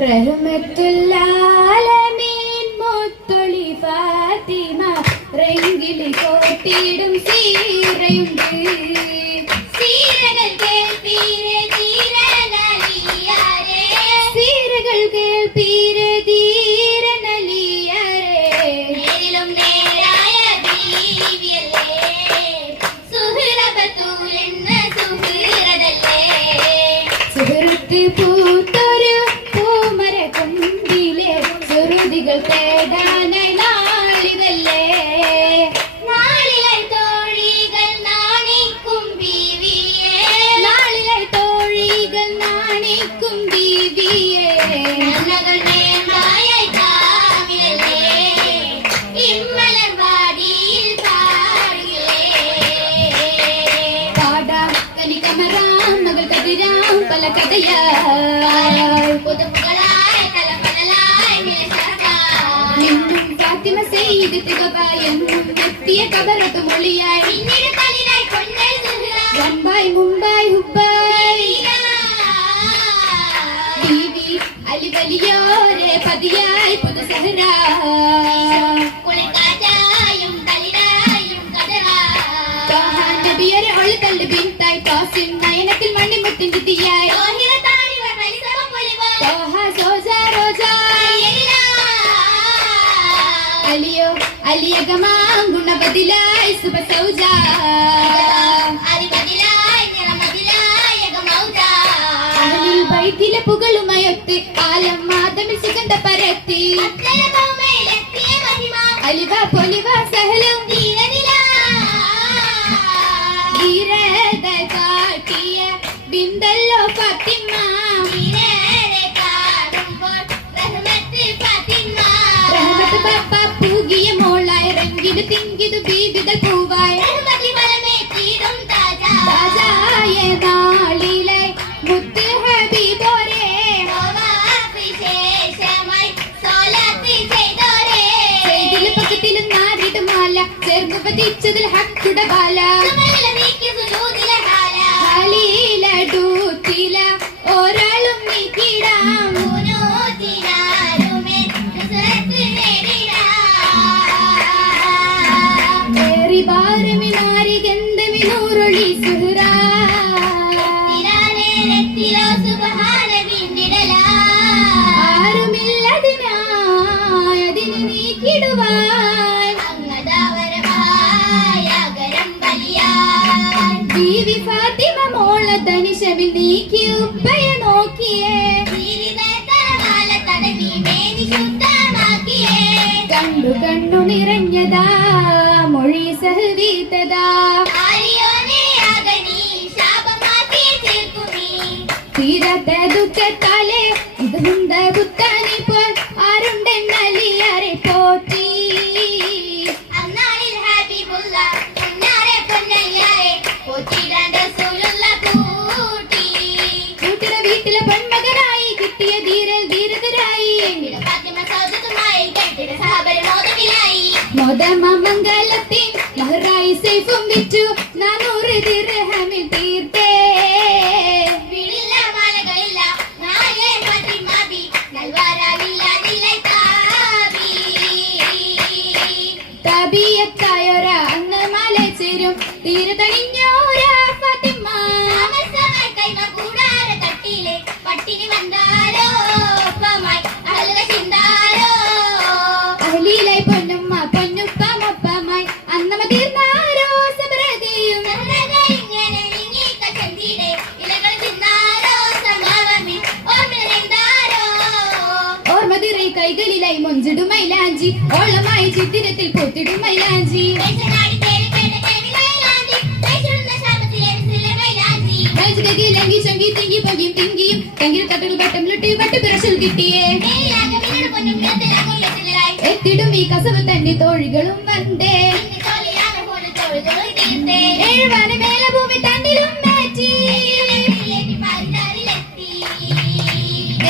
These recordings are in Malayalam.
റഹ്മത്തുല്ലാലമീൻ മുത്തൊളി ഫാത്തിമ റെങ്കിലി കോട്ടിടും സീറയുണ്ട്. സീരകൾ കേൾപ്പീരെ ധീരനലിയാരെ, സീരകൾ കേൾപ്പീരെ ധീരനലിയാരെ. നേരിലും നേരായ ബീവിയല്ലേ സുഹൃബത്തൂൽ എന്ന സുഹൃതല്ലേ. സുഹൃത്ത് പൂത്തൊരു പൂമര കൊമ്പിലെ സുഹൃതികൾ തേടാനായി നാളിതല്ലേ. നാളിലെ തോഴികൾ നാണിക്കും ബീവിയെ, നാളിലെ തോഴികൾ നാണിക്കും ബീവിയെ. നന്മകൾ നേമായ കാമിലല്ലേ ഇമ്മലർ വാടിയിൽ പാടില്ലേ. പാടാം കനികമറാം മകൾ കതിരാം പല കഥയായി പുതുപ്പുകളായ കലപലലായി നിന്നും ഫാത്തിമ സെയ്ത് തികവായെന്നും എത്തിയ കബറത്ത് മൊഴിയായി പിന്നീട് കലിനായി കൊണ്ടേ വമ്പായി മുംബൈ ഹുബായി ബീവി അലി വലിയോരെ പതിയായി പുതു സഹറ കുളിക്കാറ്റായും കലിനായും കദറ. നബിയരെ ഒളിത്തള്ളി ബിൻതായി കാസിം നയനത്തിൽ മണിമുത്തിൻ ജിതിയായി അലിയോ അലിയകമാം ഗുണബദിലായി സുബ സൗജ അഹ്ലുൽ ബൈത്തിലെ പുകളുമയൊത്ത് ആലം മാതമിൽ സുഗന്ധ പരത്തി അലിവ പൊലിവ സഹലും ധീരത കാട്ടിയ ബിന്ദല്ലോ ഫാത്തിമ. റഹ്മത്ത് ബാപ്പ പൂകിയ മോളായി റംഗിത് തിങ്കിത് ബീവികൾ പൂവായി താജായ നാളിലെ മുത്ത് ഹബീബോരെ ചെയ്തില് പക്കത്തിലും നാരിട് മാല ചേർന്ന് പതിച്ചതിൽ ഹക്കുട ബാല ൂത്തില ഒരാളും നീക്കിടാം ഏറി ഭാരമിനാരി ഗന്ധമിനൂറൊളി സുഹ്റ ആരുമില്ലതിനായി അതിന് നീക്കിടുവാൻ ബീവി ഫാത്തിമ മോള തനിഷവിൽ നീക്കി ഉപ്പയെ നോക്കിയേ കണ്ടു കണ്ടു നിറഞ്ഞതാ മൊഴി സഹവീതതാ. തീരാത്ത ദുഃഖത്താലെ ഇതുണ്ട കുത്താനി പോൽ ആരുണ്ടെന്നലിയാരെ പോറ്റി. കൂട്ടിയുടെ വീട്ടിലെ പെൺമകനായി കിട്ടിയ ധീരൽ ധീരതരായി മോദമംഗലത്തിൻ മഹറായി സൈഫും വിറ്റു 400 ദിർഹമിൽ തീർത്തേ. തബിയത്തായൊര അന്ന് മല ചേരും തീരെ തണിഞ്ഞോര ഫാത്തിമ. അഹ്ലീലായി പൊന്നുമ്മ പൊന്നുപ്പമൊപ്പമായി അന്നമ തീർന്നാരോ സബറതയും ഓർമ്മതിറൈ കൈകളിലായി മൊഞ്ചിടും മൈലാഞ്ചി ഓളമായി ചിത്തിരത്തിൽ പൊത്തിടും മൈലാഞ്ചി. ലങ്കി ചങ്കി തിങ്കി പൊങ്ങിയും തിങ്കിയും തങ്കിൽ തട്ടൽ വട്ടമിലിട്ട് വട്ടുപിറശൽ കിട്ടിയേ. എത്തിടും ഈ കസവ് തന്റെ തോഴികളും വന്നേ. ഏഴുവാന മേലഭൂമി തണ്ടിലും മാറ്റി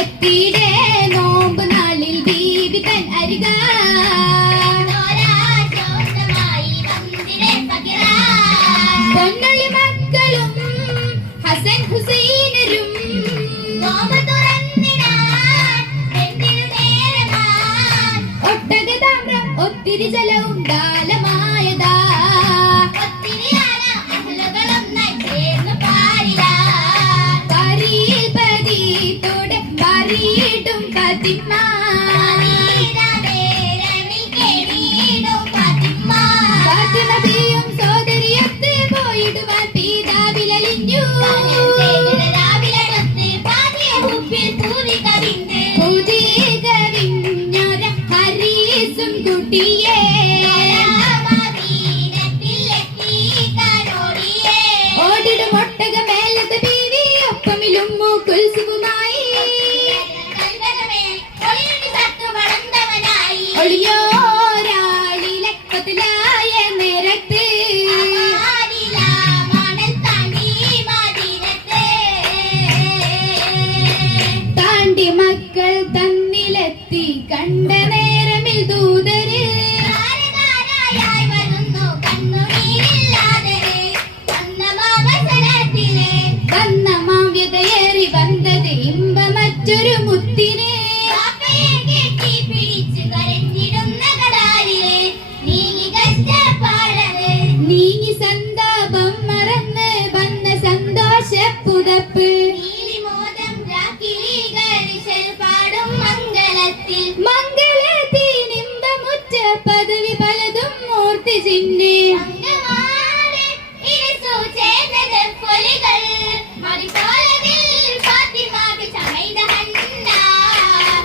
എത്തിയിടേ നോമ്പ് നാളിൽ ബീവി തൻ അരിക പൊന്നുള്ളി മക്കളും ഹസൻ ഹുസൈനരും ഒത്തിരി ജലവും ദാലമായതാ. പരീപതിത്തോടെ പരീടും പതിമ ഫാത്തിമയും സോദരിയൊത്ത് പോയിടുവാൻ പിതാവിലലിഞ്ഞു. പുതി കവിഞ്ഞൊര ഹരീസും കുട്ടിയെ ഓടിടും ഒട്ടകമേലത്തെ ബീവി ഒപ്പമിലും കുൽസുവുമായി ഒളിയോരാളിലെ പതിലായ നേരത്ത് താണ്ടി മക്കൾ തന്നിലെത്തി കണ്ട നേരമിൽ ദൂതര് വന്ന മാവ്യതയേറി വന്നത് ഇമ്പ മറ്റൊരു മുത്തിനെ നീങ്ങി സന്താപം മറന്ന് വന്ന സന്തോഷ പുതപ്പ് മംഗളത്തിനിമ്പമുറ്റ പദവി പലതും മൂർത്തി ചിന്നെ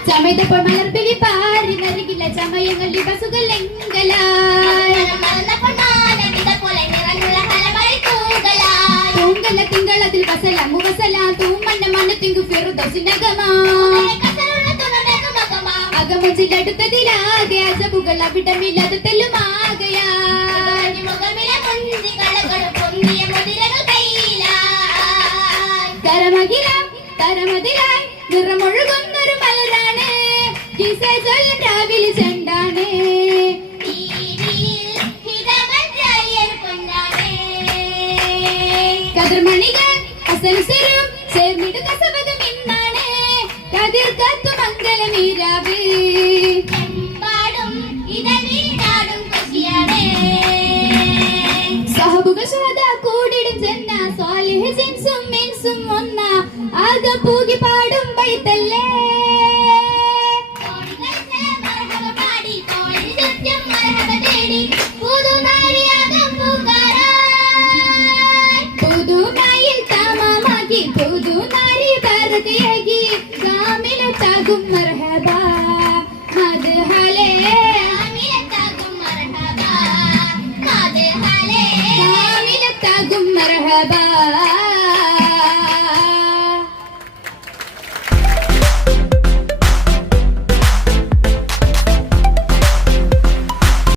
ചമയപ്പോൾ മലർപ്പിലി പാരി നരുകില്ല ചമയങ്ങളിൽ ബസുകളെങ്കലായി തൂങ്കല തിങ്കളത്തിൽ വസല മുവസല തൂമന്ന മണ്ണത്തിങ്കു ഫിറുദൗസിനഗമാ അകമുച്ചിലടുത്തതിലാകെ അജബുകൾ അവിടമില്ലാതെ തെല്ലുമാകയാ തരമതിലായി നിറമൊഴുകുന്നൊരു മലരാണ് രാവിലെ ചെണ്ടാണ് കതിർമണികൾ അസൽസരും ചേർന്നിട്ട് കസവതും ഇന്നാണ് കതിർ കത്തു മംഗളമീരാവ് സഹബുകൾ ശുഹദാ കൂടിടും ജന്ന സ്വാലിഹ് ജിൻസും മിൻസും ഒന്ന ആകെ പൂകി പാടും ബൈത്തല്ലേ പുതുനാരിയാകും പൂക്കാരാ പുതുനാ